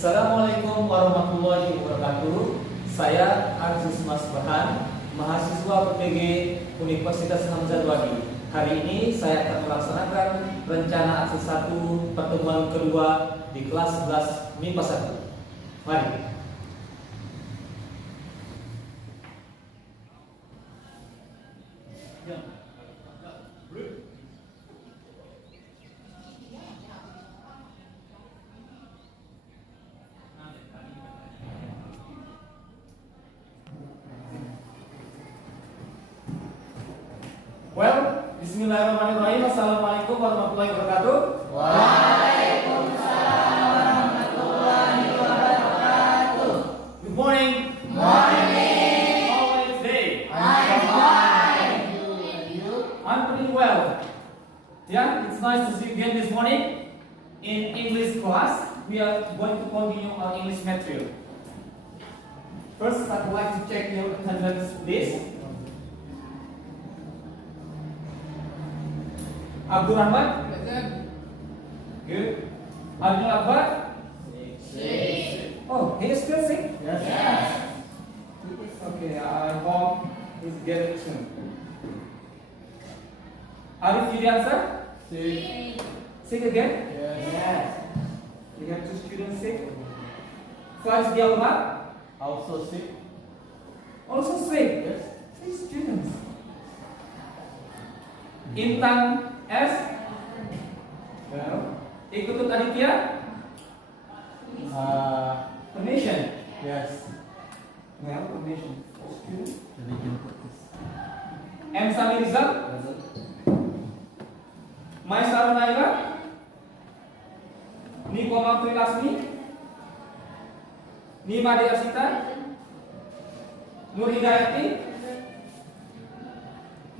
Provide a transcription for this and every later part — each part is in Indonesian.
Assalamualaikum warahmatullahi wabarakatuh. Saya Aziz Mas Bahan, mahasiswa PPG Universitas Hamzah Dwadi. Hari ini saya akan melaksanakan rencana aksi 1 pertemuan kedua di kelas 11 MIPA 1. Mari. Well, bismillahirrahmanirrahim. Assalamualaikum warahmatullahi wabarakatuh. Waalaikumsalam warahmatullahi wabarakatuh. Good morning. Morning. How are you today? I'm fine. You? I'm pretty well. Yeah, it's nice to see you again this morning. In English class, we are going to continue our English material. First, I would like to check your attendance list. Abdul Rahman? Present. Good. Abdul Akbar? Six. Oh, he is still sick? Yes. Okay, I hope he's getting soon. Arif Yudiansa? Six. Sick again? Yes. We have 2 students sick. Faiz Dialma? Also sick. Also sick. Yes. 3 students. Intan S? Well. Ikutut Aditya? Permission. Yes. Well, permission. Student. Religion practice. M. Sami Rizal? Present. Maisar Naila? Niko Mantri Lasmi? Nima De Asita? Nur Hidayati?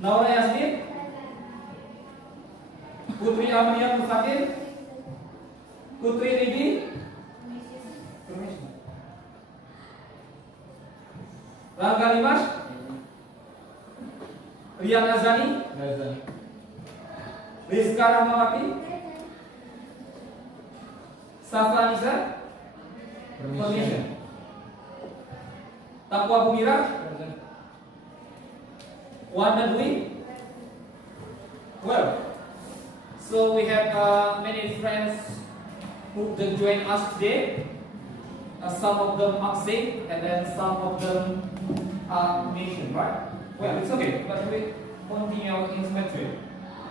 Naura Yasmin? Putri Amalia Mustaqim? Putri Ribi? Rangga Limas? Rian Azani? Present. Rizka Rahmawati? Safra Nisa? Permission. Takwa Bumira? Present. Wanda Dwi? Well, so we have many friends who can join us today. Some of them are sick, and then some of them are mission, right? Well, it's okay, but we continue in symmetry.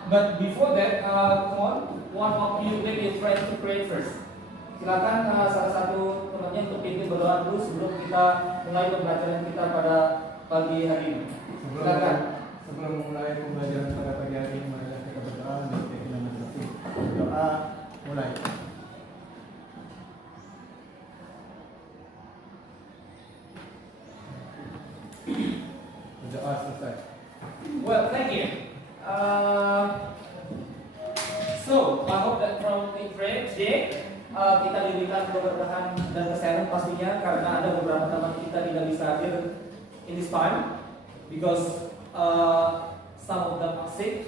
But before that, come on, one of you maybe is trying to pray first. Silakan salah satu temannya untuk pintu berdoa dulu sebelum kita mulai pembelajaran kita pada pagi hari ini. Silakan. Sebelum memulai pembelajaran pada pagi hari ini, mari kita berdoa dan kita berdoa. Doa mulai. Berdoa selesai. Well, thank you. So, I hope that from we pray today, kita diberikan keberkahan dan kesehatan pastinya karena ada beberapa teman kita tidak bisa hadir in this time because some of them are sick.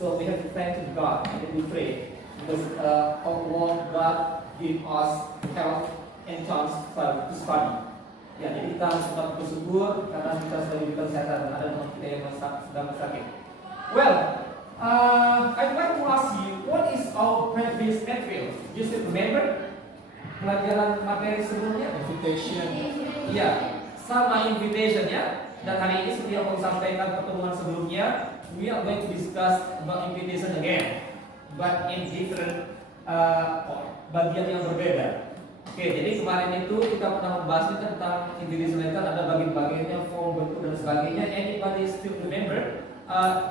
So we have to thank God and we pray because Allah God give us health and chance to study. Ya, jadi kita harus tetap bersyukur karena kita sudah diberikan kesehatan dan ada teman kita yang sedang sakit. Well, I'd like to ask you, what is our previous material? You still remember pelajaran materi sebelumnya? Invitation. Iya, sama invitation ya. Dan hari ini seperti yang aku sampaikan pertemuan sebelumnya, we are going to discuss about invitation again, but in different bagian yang berbeda. Oke, jadi kemarin itu kita pernah membahas tentang invitation letter, ada bagian-bagiannya, form, bentuk dan sebagainya. Anybody still remember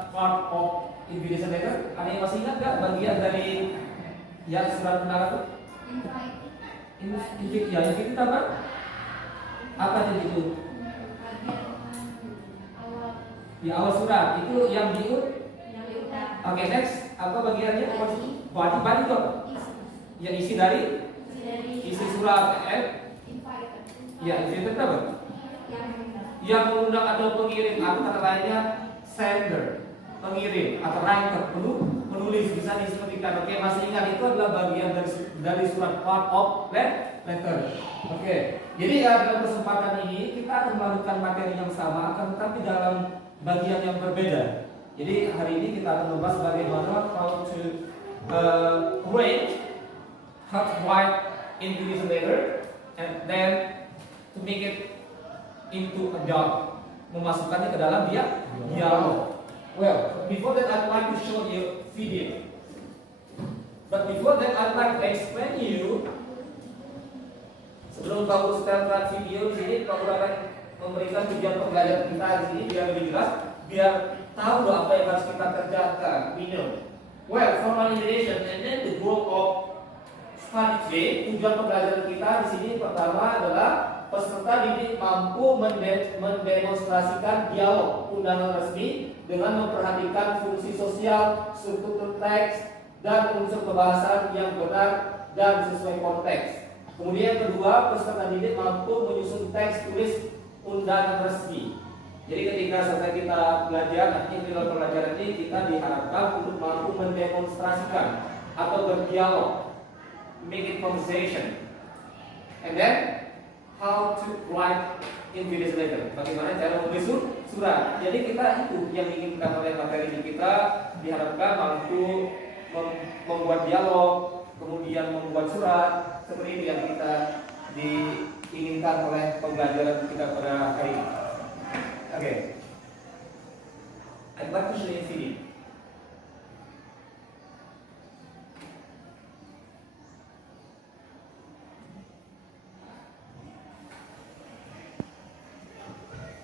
part of invitation letter? Ada yang masih ingat nggak bagian dari yang surat undangan itu? Invite apa? Apa itu? Ya, awal surat itu yang diut. Oke, next apa bagiannya? Body kok. Yang isi dari isi surat ya, itu apa? Yang mengundang atau pengirim atau kata lainnya sender, pengirim atau writer, penulis bisa disebutkan. Oke, masih ingat itu adalah bagian dari surat part of later. Oke. Jadi ya dalam kesempatan ini kita akan melakukan materi yang sama, akan tetapi dalam bagian yang berbeda. Jadi hari ini kita akan membahas bagaimana how to arrange, how to write into this letter, and then to make it into a dialogue, memasukkannya ke dalam dialog. Well, before that I'd like to show you video. But before that I'd like to explain you. Sebelum Pak Guru setelah video di sini, Pak Guru akan memberikan tujuan pembelajaran kita di sini biar lebih jelas, biar tahu apa yang harus kita kerjakan. We know. Well, formalization and then the goal of study today, tujuan pembelajaran kita di sini pertama adalah peserta didik mampu mendemonstrasikan dialog undangan resmi dengan memperhatikan fungsi sosial, struktur teks, dan unsur pembahasan yang benar dan sesuai konteks. Kemudian yang kedua, peserta didik mampu menyusun teks tulis undangan resmi. Jadi ketika selesai kita belajar, nanti di dalam pelajaran ini kita diharapkan untuk mampu mendemonstrasikan atau berdialog, make it conversation, and then how to write in this letter. Bagaimana cara menulis surat. Jadi kita itu yang diinginkan oleh materi ini, kita diharapkan mampu membuat dialog, kemudian membuat surat, seperti itu yang kita diinginkan oleh pembelajaran kita pada hari ini. Oke. I'd like to show you a video.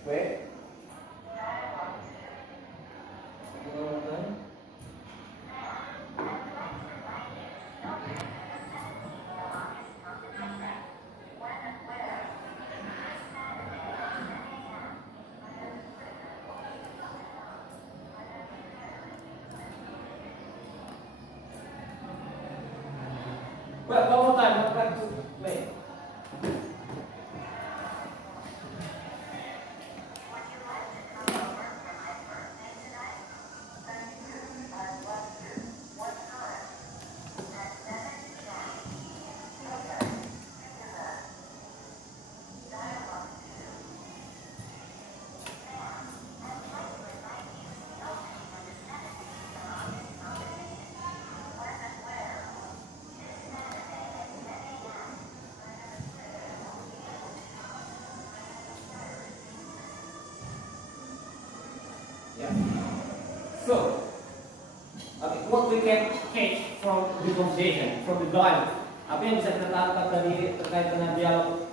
Wait. Well, one more time. I'd like to play. So, okay, what we can catch from the conversation, from the dialogue. Apa yang bisa kita tangkap dari terkait dengan dialog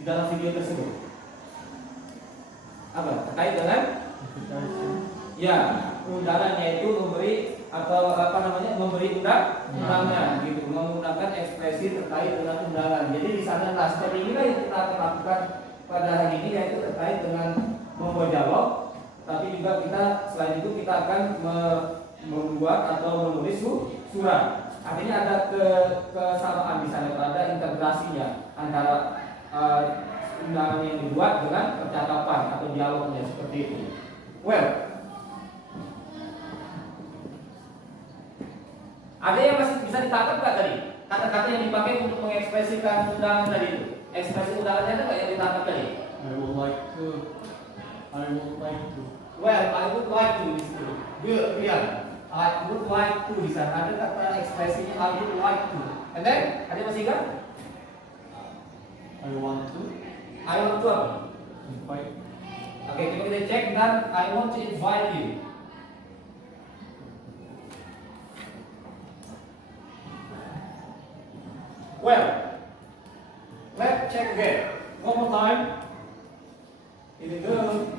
di dalam video tersebut? Apa? Terkait dengan? Ya, undangan, yaitu memberi atau apa namanya, memberi undangan, gitu, menggunakan ekspresi terkait dengan undangan. Jadi di sana lah seperti inilah yang kita akan lakukan pada hari ini, yaitu terkait dengan membuat dialog. Tapi juga kita selain itu kita akan membuat atau menulis surat. Artinya ada kesamaan di sana, ada integrasinya antara undangan yang dibuat dengan percakapan atau dialognya seperti itu. Well, ada yang masih bisa ditangkap nggak tadi? Kata-kata yang dipakai untuk mengekspresikan undangan tadi itu. Ekspresi undangannya ada nggak yang ditangkap tadi? I would like to. Well, I would like to. Good, Rian. I would like to. Di sana ada kata ekspresinya I would like to. And then, ada masih ingat? I want to. I want to apa? Invite. Oke, coba kita cek dan I want to invite you. Well, let's check again. One more time. Here we go.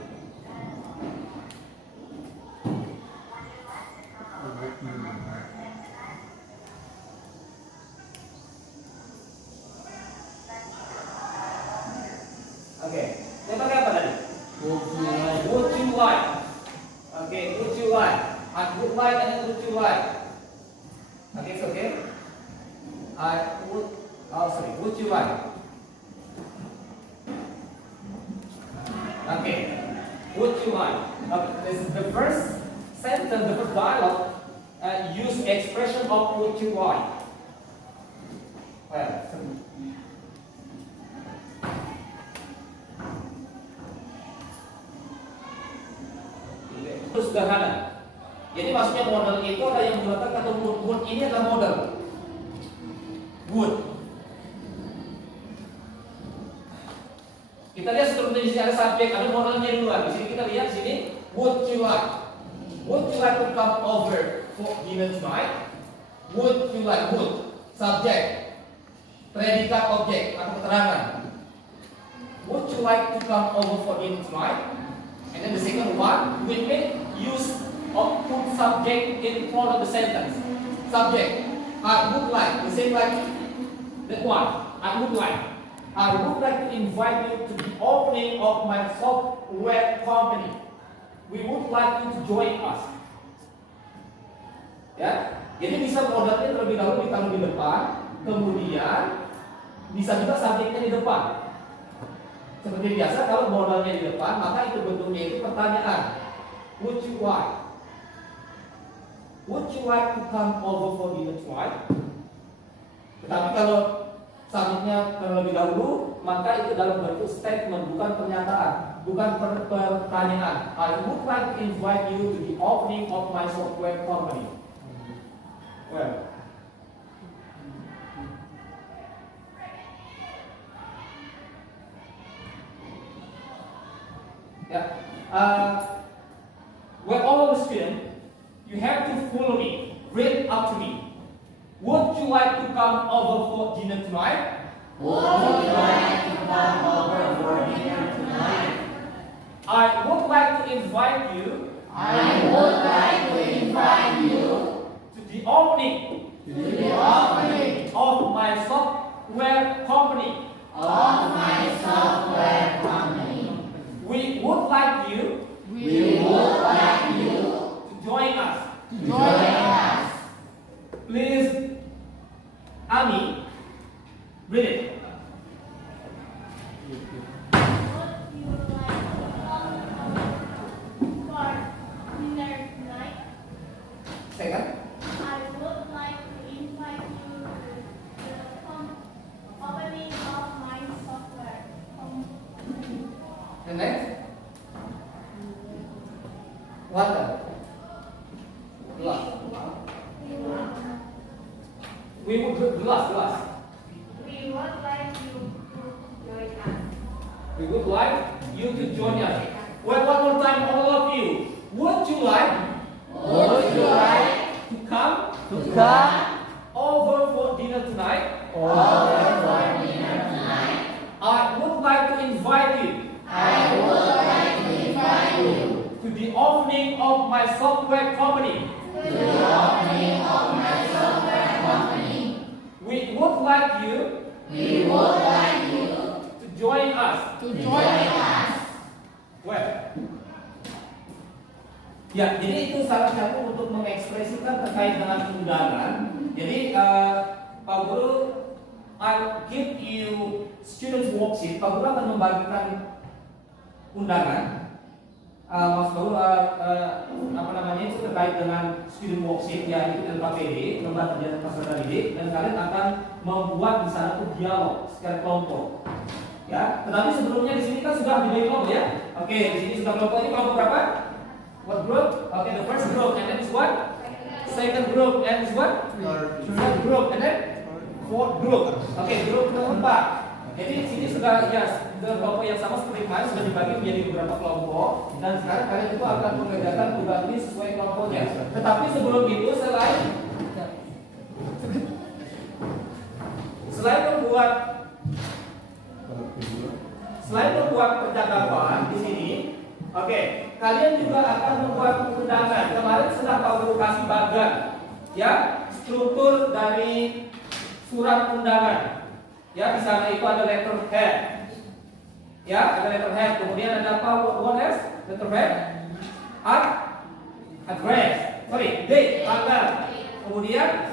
Oke, yang pakai apa tadi? Would you like? Oke, would you like? I would like and would you like? Oke, it's okay. I would. Oh, sorry. Would you like? Okay. Would you like? This is the first sentence, the first dialogue. Use expression of would you like. Well, sederhana. Jadi maksudnya model itu ada yang menggunakan kata would. Would ini adalah model. Would. Kita lihat seterusnya di sini ada subjek, ada modelnya duluan. Di sini kita lihat sini would you like? Would you like to come over for dinner tonight? Would you like? Would. Subjek. Predikat objek atau keterangan. Would you like to come over for dinner tonight? And then the second one, we make use of put subject in front of the sentence. Subject. I would like. The same like that one. I would like. I would like to invite you to the opening of my software company. We would like you to join us. Ya, jadi bisa modelnya terlebih dahulu ditaruh di depan, kemudian bisa juga subjeknya di depan. Seperti biasa kalau modalnya di depan, maka itu bentuknya itu pertanyaan. Would you like? Would you like to come over for dinner tonight? Tetapi kalau subjeknya terlebih dahulu, maka itu dalam bentuk statement, bukan pernyataan, bukan pertanyaan. I would like to invite you to the opening of my software company. Well, well, all of the students, you have to follow me, read up to me. Would you like to come over for dinner tonight? Would you like to come over for dinner tonight? I would like to invite you I would like to invite you to the opening to the opening of my software company. of my software company. We would like you We would like you to join us. to join us. Please, Ami, read it. Would you like to come for dinner tonight? Second. I would like to invite you to the opening of my software company. The next. What? Glass. We would glass. We would like you to join us. We would like you to join us. Well, one more time, all of you. Would you like Would you like to come to come over for dinner tonight? over for dinner tonight? I would like to invite you I would like to invite you to the opening of my software company. to the opening of my software company. We would like you We would like you to join us. to join us. Well, ya, jadi itu salah satu untuk mengekspresikan terkait dengan undangan. Jadi Pak Guru, I'll give you students worksheet. Pak Guru akan membagikan undangan. Mas Guru, apa namanya itu terkait dengan student worksheet, ya itu LKPD, lembaga pendidikan peserta didik, dan kalian akan membuat di sana tuh dialog secara kelompok. Ya, tetapi sebelumnya di sini kan sudah dibagi kelompok ya. Oke, di sini sudah kelompok. Ini kelompok berapa? What group? Okay, the first group, and then this what? Second group, and this what? Third group, and then fourth group. Okay, grup keempat. Jadi di sini sudah ya kelompok yang sama seperti kemarin sudah dibagi menjadi beberapa kelompok, dan sekarang kalian itu akan mengerjakan tugas ini sesuai kelompoknya. Tetapi sebelum itu selain membuat percakapan di sini, oke, kalian juga akan membuat undangan. Kemarin sudah Pak Guru kasih bagan, ya, struktur dari surat undangan. Ya, di sana itu ada letterhead. Ya, ada letterhead. Kemudian ada apa? What else? Letterhead. Address. Sorry, date, tanggal. Kemudian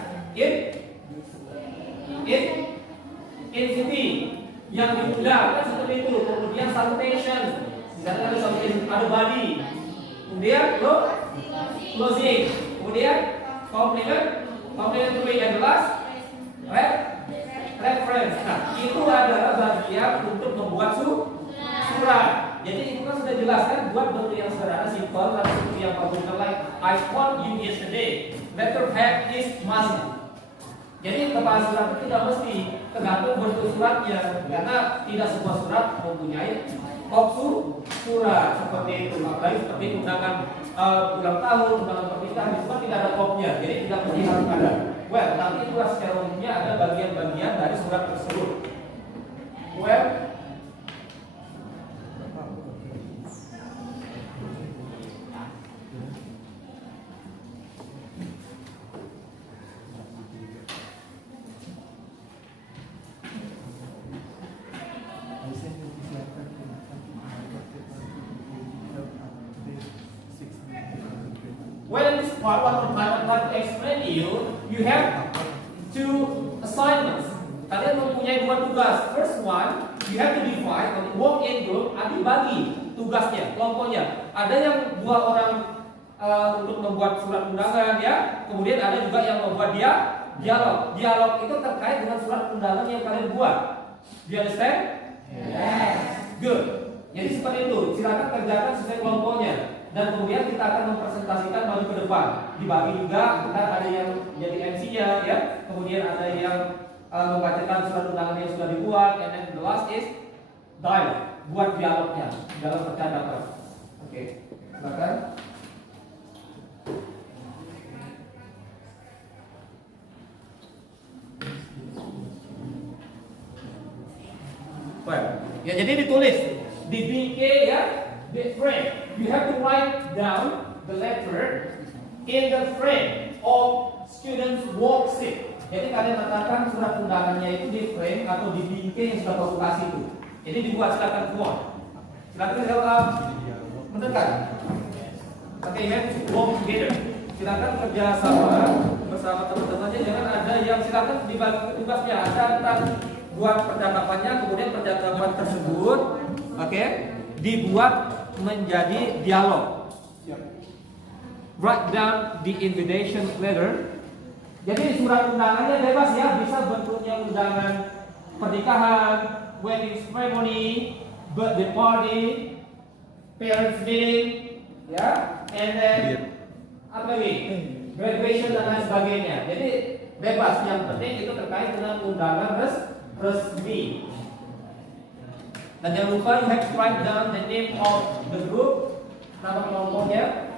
city yang diundang kan seperti itu. Kemudian salutation. Di sana ada salutation, ada body. Kemudian closing. Kemudian complimentary and last reference. Nah, itu adalah bagian untuk membuat surat. Jadi itu kan sudah jelas kan buat bentuk yang sederhana, simple, langsung yang popular like I called you yesterday. Letter head is must. Jadi kepala surat itu tidak mesti, tergantung bentuk suratnya, karena tidak semua surat mempunyai surat seperti itu. Apalagi seperti undangan ulang tahun, undangan pernikahan, itu kan tidak ada kopnya, jadi tidak mesti harus ada. Well, nanti itulah secara umumnya ada bagian-bagian dari surat tersebut. Well, well, in this part, what I would like to explain to you, you have two assignments. Kalian mempunyai dua tugas. First one, you have to divide or work in group. Dibagi tugasnya, kelompoknya. Ada yang dua orang untuk membuat surat undangan, ya. Kemudian ada juga yang membuat dialog. Dialog itu terkait dengan surat undangan yang kalian buat. Do you understand? Yes. Good. Jadi seperti itu. Silakan kerjakan sesuai kelompoknya. Dan kemudian kita akan mempresentasikan maju ke depan. Dibagi juga, kita ada yang jadi MC-nya, ya. Kemudian ada yang membacakan surat undangan yang sudah dibuat. And then the last is dialog. Buat dialognya dalam percakapan. Oke, silakan. Well, ya jadi ditulis di BK, ya, the frame. You have to write down the letter in the frame of students' worksheet. Jadi kalian letakkan surat undangannya itu di frame atau di BK yang sudah kamu kasih itu. Jadi dibuat, silakan semua. Silakan mendekat. Oke, you have to work together. Silakan kerja sama bersama teman-temannya. Jangan ada yang silakan dibagi tugasnya. Ada tentang buat percakapannya, kemudian percakapan tersebut, oke, dibuat menjadi dialog. Write down the invitation letter. Jadi surat undangannya bebas, ya, bisa bentuknya undangan pernikahan, wedding ceremony, birthday party, parents meeting, ya, and then apa lagi, graduation dan lain sebagainya. Jadi bebas, yang penting itu terkait dengan undangan resmi. Dan jangan lupa you have to write down the name of the group, nama kelompoknya.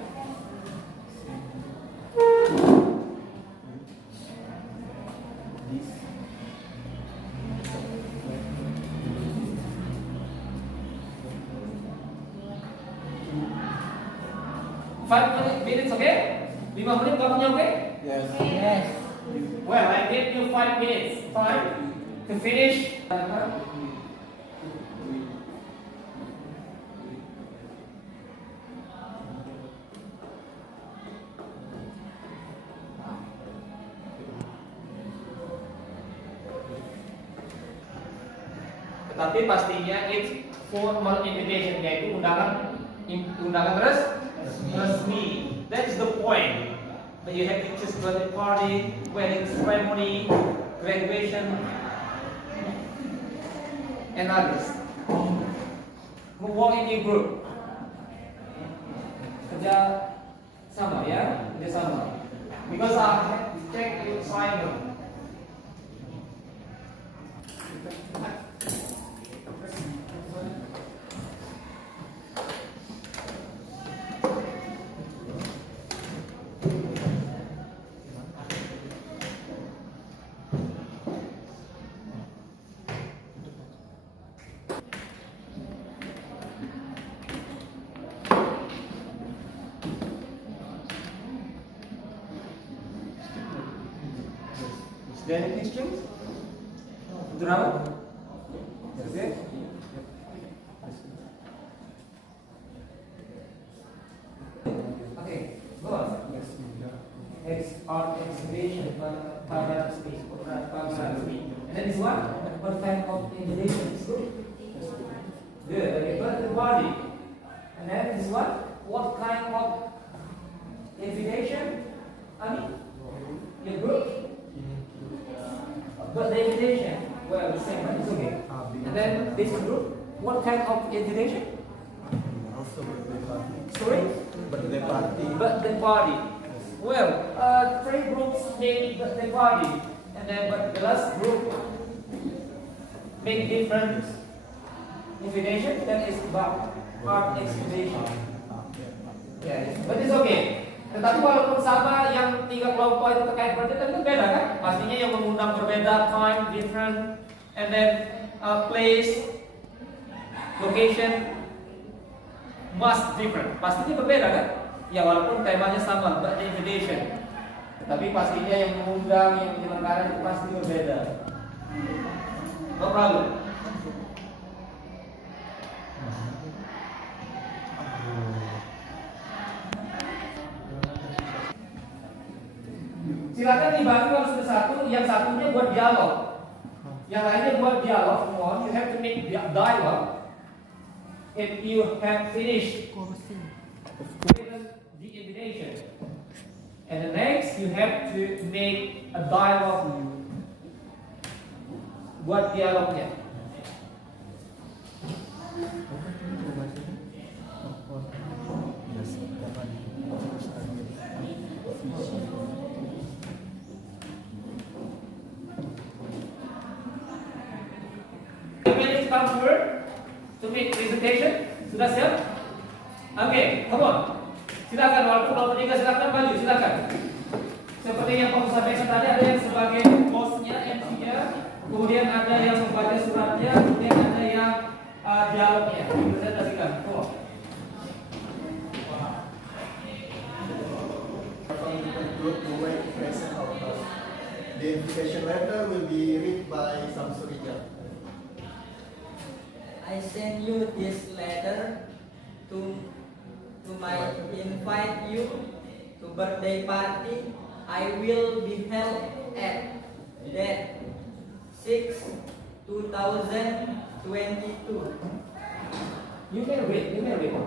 Minutes, okay? 5 menit kamu oke? Yes. Yes. Well, I give you 5 minutes time to finish. Tetapi pastinya it's formal invitation, yaitu undangan resmi. That's the point. But you have to choose birthday party, wedding ceremony, graduation, and others. Work in your group. Kerja sama, ya, kerja sama. Because I have to check your assignment. Is there any questions? Drama? That's it? Okay, go on. Art exhibition, pameran space, pameran space. And then this one, what kind of invitation is good? Good, okay, birthday party. And then this one, what kind of invitation? I mean, your group? But the invitation, well, the same, but it's okay. And then this group, what kind of invitation? Also birthday party. Sorry? Birthday party. Birthday party. Well, three groups make birthday party, and then but the last group make different invitation. That is about art exhibition. Yeah, but it's okay. Tetapi walaupun sama, yang tiga kelompok itu terkait birthday tentu beda kan? Pastinya yang mengundang berbeda, time different, and then place, location must different. Pastinya berbeda kan? Ya walaupun temanya sama, birthday invitation, tapi pastinya yang mengundang, yang menyelenggarakan itu pasti berbeda. No problem. Silakan dibagi kalau sudah satu, yang satunya buat dialog, yang lainnya buat dialog semua. You have to make dialogue. If you have finished the invitation, and the next you have to make a dialogue. Buat dialognya. Minutes come here to make presentation. Sudah siap? Oke, come on. Silakan, walaupun kalau bertiga silakan maju, silakan. Seperti yang Pak sampaikan tadi, ada yang sebagai hostnya, MC-nya, kemudian ada yang membaca suratnya, kemudian ada yang dialognya. Presentasikan. Come on. From different group who were present our class. The invitation letter will be read by Samsurija. I send you this letter to my invite you to birthday party I will be held at that 6/2022. You may read. You may read.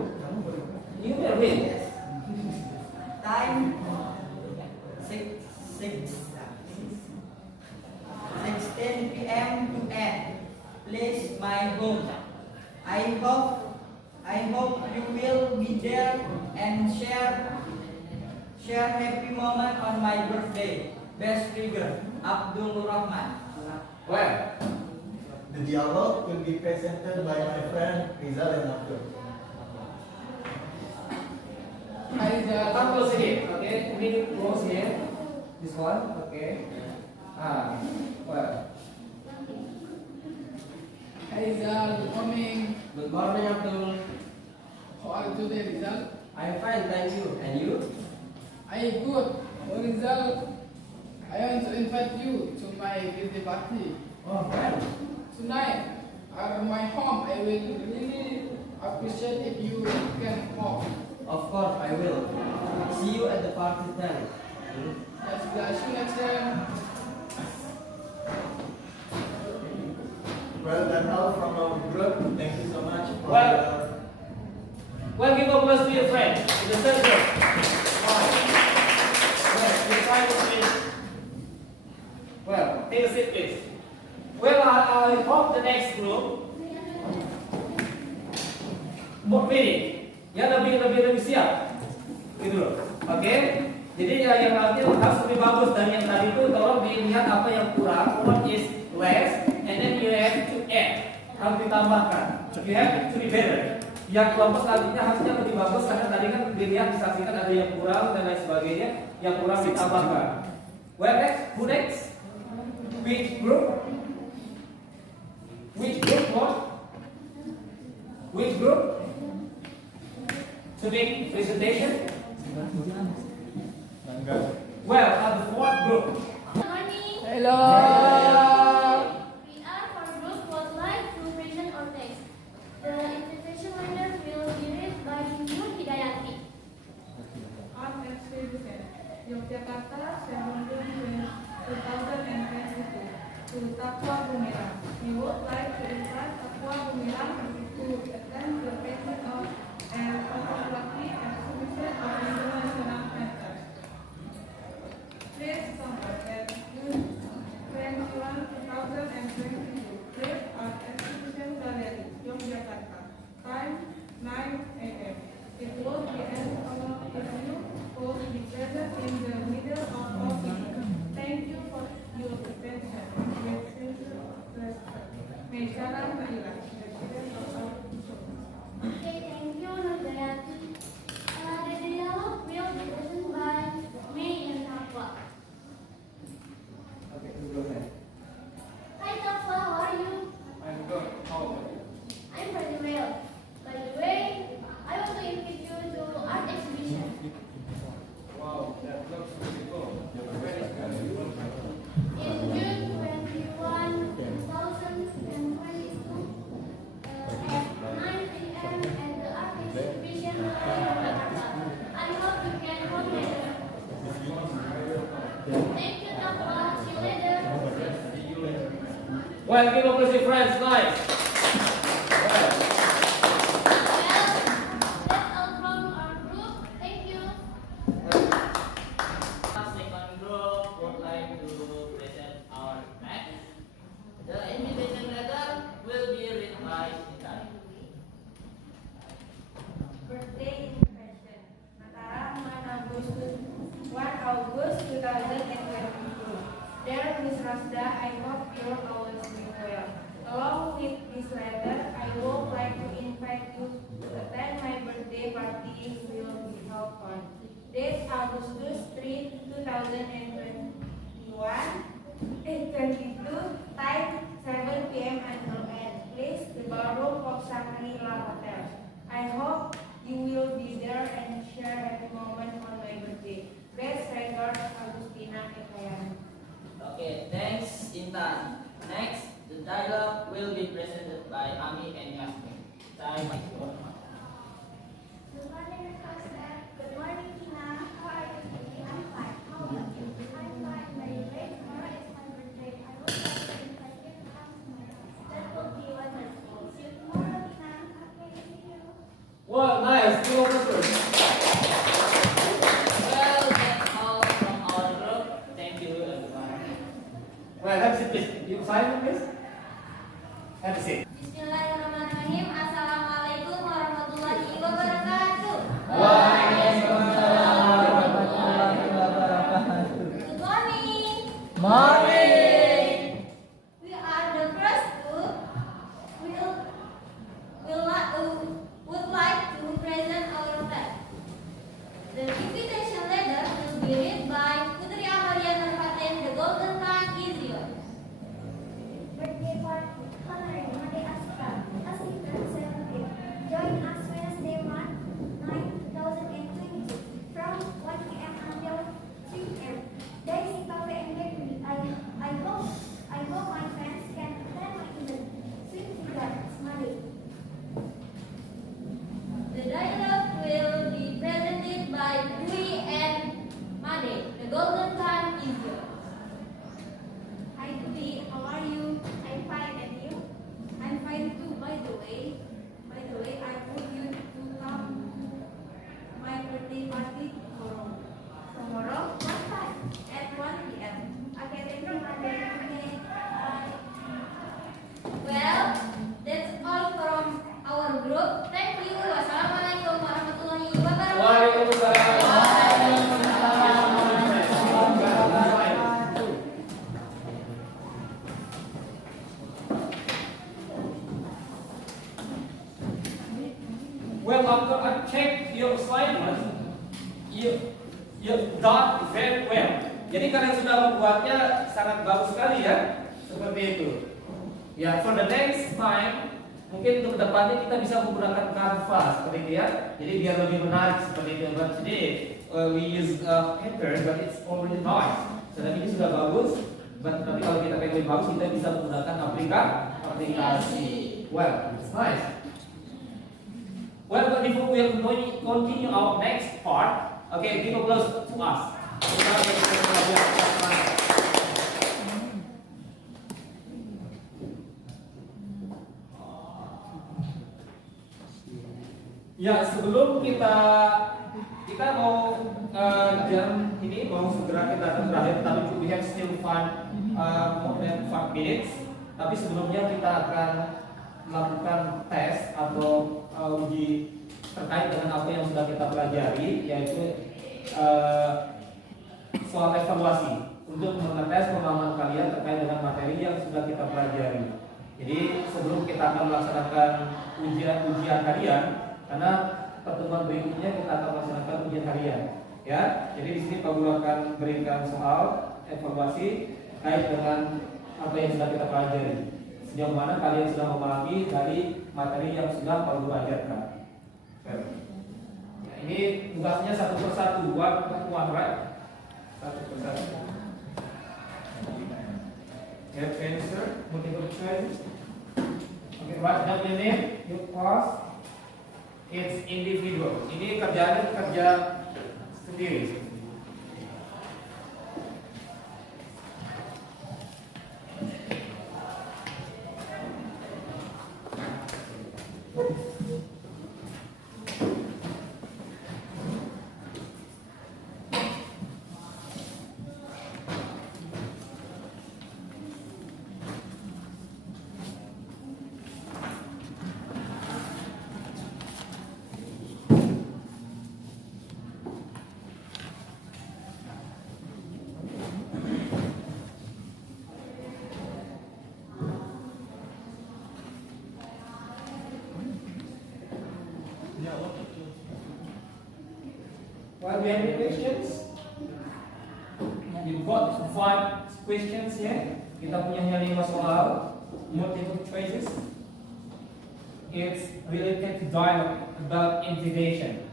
Time 16 p.m. to 8. Place my home. I hope you will be there and share happy moment on my birthday. Best figure, Abdul Rahman. Well, The dialogue will be presented by my friend Rizal and Abdul. come close here. Okay, we need close here. This one. Okay. Well. Hey Rizal, good morning. Good morning, Abdul. How are you today, Rizal? I'm fine, thank you. And you? I am good. Oh, Rizal, I want to invite you to my birthday party. Oh, fine. Tonight, at my home, I will really appreciate if you can come. Of course, I will. See you at the party then. Yes, see you next time. Well, that's all from our group. Thank you so much for Well, give applause to your friend in the center. Well, your friend is please. Well, take a seat, please. Well, I hope the next group pilih ya lebih siap, gitu loh. Oke? Jadi ya, yang nanti harus lebih bagus dari yang tadi itu. Tolong dilihat apa yang kurang. What is less, and then you have to add. Harus ditambahkan. You have to be better. Yang kelompok selanjutnya harusnya lebih bagus karena tadi kan dilihat disaksikan ada yang kurang dan lain sebagainya. Yang kurang ditambahkan. Well, next, who next? Which group? Which group what? Which group? To make presentation? Well, the fourth group. Good morning. Hello. We are for group would like to present our text. The invitation letter will be read by Nur Hidayati. Art exhibition, Yogyakarta, 17 2022, to Takwa Bumilang. We would like to invite Takwa Bumilang to attend the painting of and photography exhibition of international matters. Please come at June 21, 2022. Great Art Exhibition Gallery, Yogyakarta. Time 9 a.m. Sarah Mahila, President of our Council. Okay, thank you, Nurdayati. The dialogue will be written by May and Takwa. Okay, go ahead. Hi Takwa, how are you? I'm good. How about you? I'm pretty well. By the way, I want to invite you to art exhibition. Wow, that looks really cool. Where is that? In June 21, 2022, at 9 p.m. at the art exhibition in Jakarta. I hope you can come later. Thank you, Takwa. See you later. Well, give up with your friends, nice. Well, Well, that's all from our group. Thank you. Second group would like to present our next. The invitation letter will be read by Intan. Birthday impression. Mataram 1 August 2022. Dear Miss Rasda, I hope you're always doing well. Along with this letter, I would like to invite you to attend my birthday party will be held on date Agustus 3, 2021, 22, time 7 p.m. until 8. Please, the ballroom of Shangri-La Hotel. I hope you will be there and share happy moment on my birthday. Best regards, Agustina Ekayani. Okay, thanks Intan. Next, the dialogue will be presented by Ami and Yasmin. Time is yours. Good morning, Rasda. Good morning, Tina. How are you today? I'm fine. How about you? I'm fine. By the way, tomorrow is my birthday. I would like to invite you to come to my house. That would be wonderful. See you tomorrow, Tina. Okay, see you. well, nice. Give up with your Well, that's all from our group. Thank you everyone. Well, have a seat, please. You sign, please. Have a seat. Bismillahirrahmanirrahim. Assalamualaikum warahmatullahi wabarakatuh. Waalaikumsalam warahmatullahi wabarakatuh. Good morning. Morning. We are the first group. Would like to present our flag. The invitation letter will be read by Putri Amalia Nurfatin. The golden time is yours. Birthday party honoring Made Astra as he turns 17. Join us Wednesday, March 9, 2022 from 1 p.m. until 3 p.m. There is cafe and bakery. I hope my friends can attend my event. Sweet regards, Made. The dialogue will be presented by Dwi and Made. The golden time is yours. Hi Dwi, how are you? I'm fine, and you? I'm fine too. By the way, I want you to come to my birthday party tomorrow. Tomorrow? What time? At 1 p.m. Okay, thank you, Made. Okay, bye. Well, that's all from our group. Thank you. Wassalamualaikum warahmatullahi wabarakatuh. Waalaikumsalam. Well, after I checked your assignment, you done very well. Jadi kalian sudah membuatnya sangat bagus sekali ya, seperti itu. Ya, for the next time, mungkin untuk kedepannya kita bisa menggunakan Canva seperti itu ya. Jadi biar lebih menarik seperti itu. But today we use paper, but it's already nice. So ini sudah bagus. But nanti kalau kita pengen lebih bagus, kita bisa menggunakan aplikasi. Well, it's nice. Well, but before we continue our next part, okay, give applause to us. Ya, sebelum kita mau jam ini mau segera kita berakhir, tapi we have still more than 5 minutes. Tapi sebelumnya kita akan melakukan tes atau uji terkait dengan apa yang sudah kita pelajari, yaitu soal evaluasi untuk mengetes pemahaman kalian terkait dengan materi yang sudah kita pelajari. Jadi sebelum kita akan melaksanakan ujian harian, karena pertemuan berikutnya kita akan melaksanakan ujian harian, ya. Jadi di sini Pak Guru akan berikan soal evaluasi kait dengan apa yang sudah kita pelajari. Sejauh mana kalian sudah memahami dari materi yang sudah Pak Guru ajarkan. Ya, ini tugasnya satu persatu, one right? Satu persatu. Have answer, multiple choice. Okay, write down your name, your class. It's individual. Ini kerjanya kerja sendiri. Well, do you have any questions? You've got 5 questions here. Kita punya hanya 5 soal, multiple choices. It's related to dialogue about integration.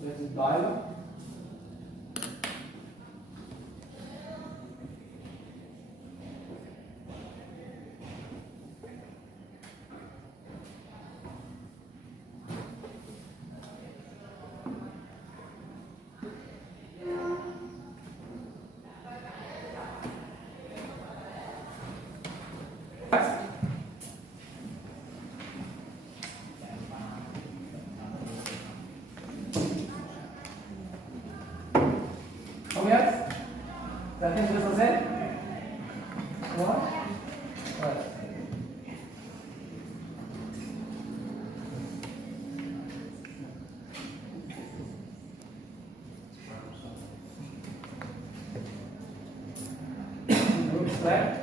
This is dialogue. Oke, Zatnya sudah selesai? Semua? Baik. Group slide.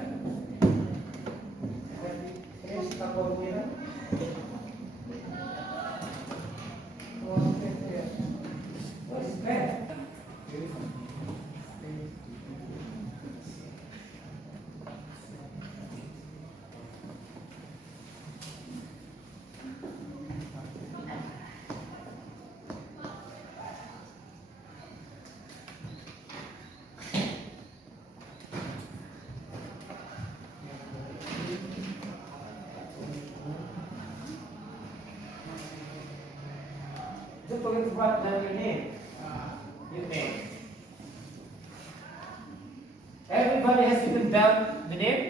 Ini start pemungkinan. Oke, ya. What is that? Don't forget to write down your name. Your name. Everybody has written down the name?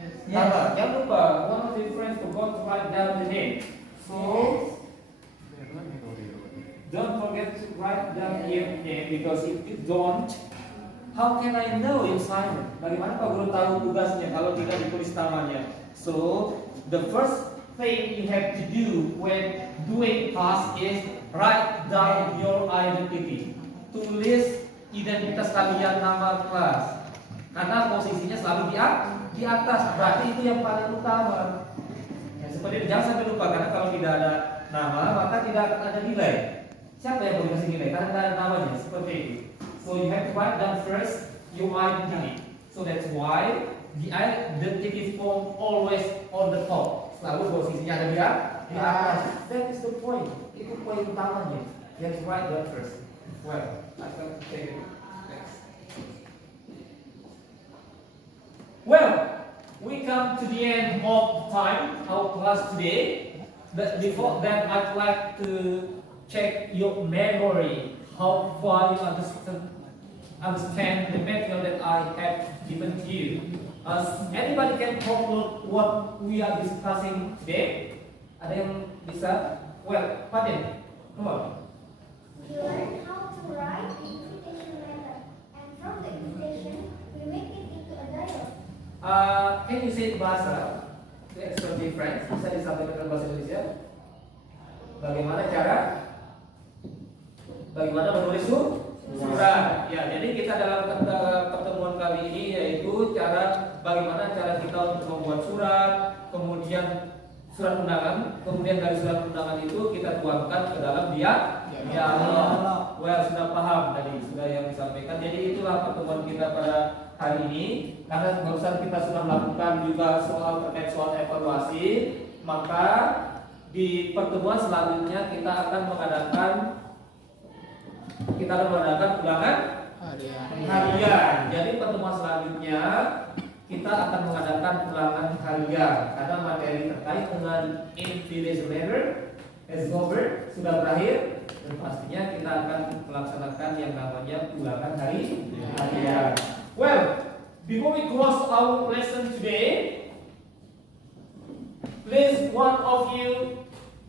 Yes. Jangan lupa, one of your friends forgot to write down the name. So, don't forget to write down your name because if you don't, how can I know your assignment? Bagaimana Pak Guru tahu tugasnya kalau tidak ditulis namanya? So, the first thing you have to do when doing task is write down your identity. Tulis identitas kalian, nama kelas. Karena posisinya selalu di atas. Berarti itu yang paling utama. Ya, seperti itu, jangan sampai lupa karena kalau tidak ada nama maka tidak akan ada nilai. Siapa yang boleh kasih nilai? Karena tidak ada namanya. Seperti itu. So you have to write down first your identity. So that's why the identity form always on the top. Selalu posisinya ada di atas. That is the point. Itu poin utamanya. You have to write that first. Well, I can take it next. Well, we come to the end of time our class today. But before that, I'd like to check your memory. How far you understand the material that I have given to you. Anybody can conclude what we are discussing today? Ada yang bisa? Well, Fatin, come on. We learn how to write the invitation letter, and from the invitation, we make it into a dialogue. Can you say bahasa? Seperti French, bisa disampaikan dalam bahasa Indonesia? bagaimana menulis surat. Ya, jadi kita dalam pertemuan kali ini yaitu bagaimana cara kita untuk membuat surat, kemudian surat undangan, kemudian dari surat undangan itu kita tuangkan ke dalam dialog. Well, sudah paham tadi, sudah yang disampaikan. Jadi itulah pertemuan kita pada hari ini. Karena barusan kita sudah melakukan juga soal terkait soal evaluasi, maka di pertemuan selanjutnya kita akan mengadakan ulangan harian. Jadi pertemuan selanjutnya kita akan mengadakan ulangan harian karena materi terkait dengan invigilation letter is over, sudah berakhir, dan pastinya kita akan melaksanakan yang namanya ulangan harian. Well, before we close our lesson today, please one of you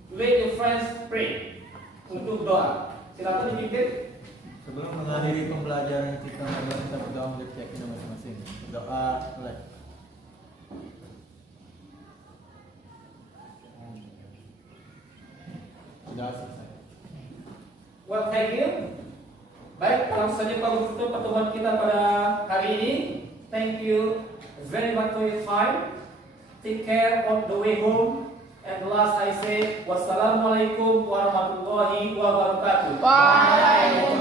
let your friends pray untuk doa. Silakan dipimpin. Sebelum mengakhiri pembelajaran kita, mari kita berdoa untuk keyakinan masing-masing. Doa mulai. Sudah selesai. Well, thank you. Baik, langsung saja kita tutup pertemuan kita pada hari ini. Thank you very much for your time. Take care on the way home. And last I say, wassalamualaikum warahmatullahi wabarakatuh. Bye.